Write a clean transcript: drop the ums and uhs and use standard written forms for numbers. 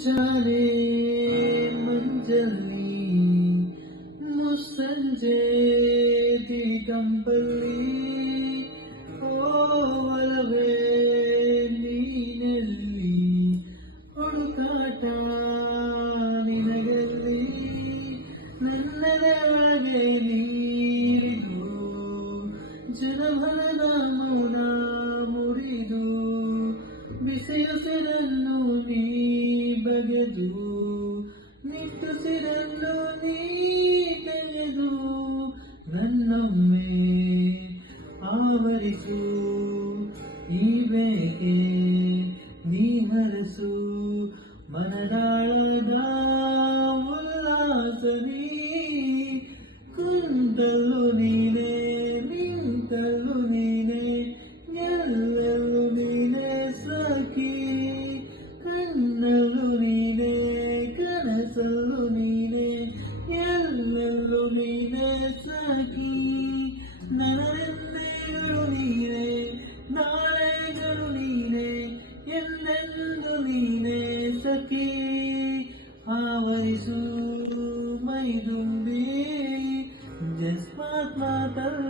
ಮುಂಜಾನೆ ಮಂಜಲ್ಲಿ ಮುಸ್ಸಂಜೆ ದಿಗಂಬಲ್ಲಿ ಒಲವೇ ನೀನೆಲ್ಲಿ ಹುಡುಕಾಟ ನಿನಗಲ್ಲಿ ನನ್ನದೇ ಒಳಗೆ ನೀರಿದು ಜನಭರದ ಮೌನ ಮುರಿದು ಬಿಸಿಯುಸಿರನ್ನು ನೀ ಬಗೆದು ನಿಟ್ಟುಸಿರನ್ನು ನೀ ತೆಗೆದು ನನ್ನೊಮ್ಮೆ ಆವರಿಸು ಈ ಬೇಕೆ ನೀ ಹರಸು ಮನದಾಳದ ಉಲ್ಲಾಸನಿ ಕುಂತಲ್ಲು ನೀನೆ ನಿಂತಲ್ಲು ನೀನೆ ಎಲ್ಲೆಲ್ಲೂ ನೀನೆ ಸಾಕಿ ಕಣ್ಣಲ್ಲೂ ನೀನೆ ಕನಸಲ್ಲೂ ನೀನೆ ಎಲ್ಲೆಲ್ಲೂ ನೀನೆ ಸಾಕಿ ನನ್ನೆಂದೆಗಳು ನೀನೆ ನಾಳೆಗಳು ನೀನೆ ಎಂದೆಂದು ನೀನೆ ಸಖಿ ಆವರಿಸು ಮೈದುಂಬಿ ಜಸ್ಮಾತ್ ಮಾತಲ್ಲ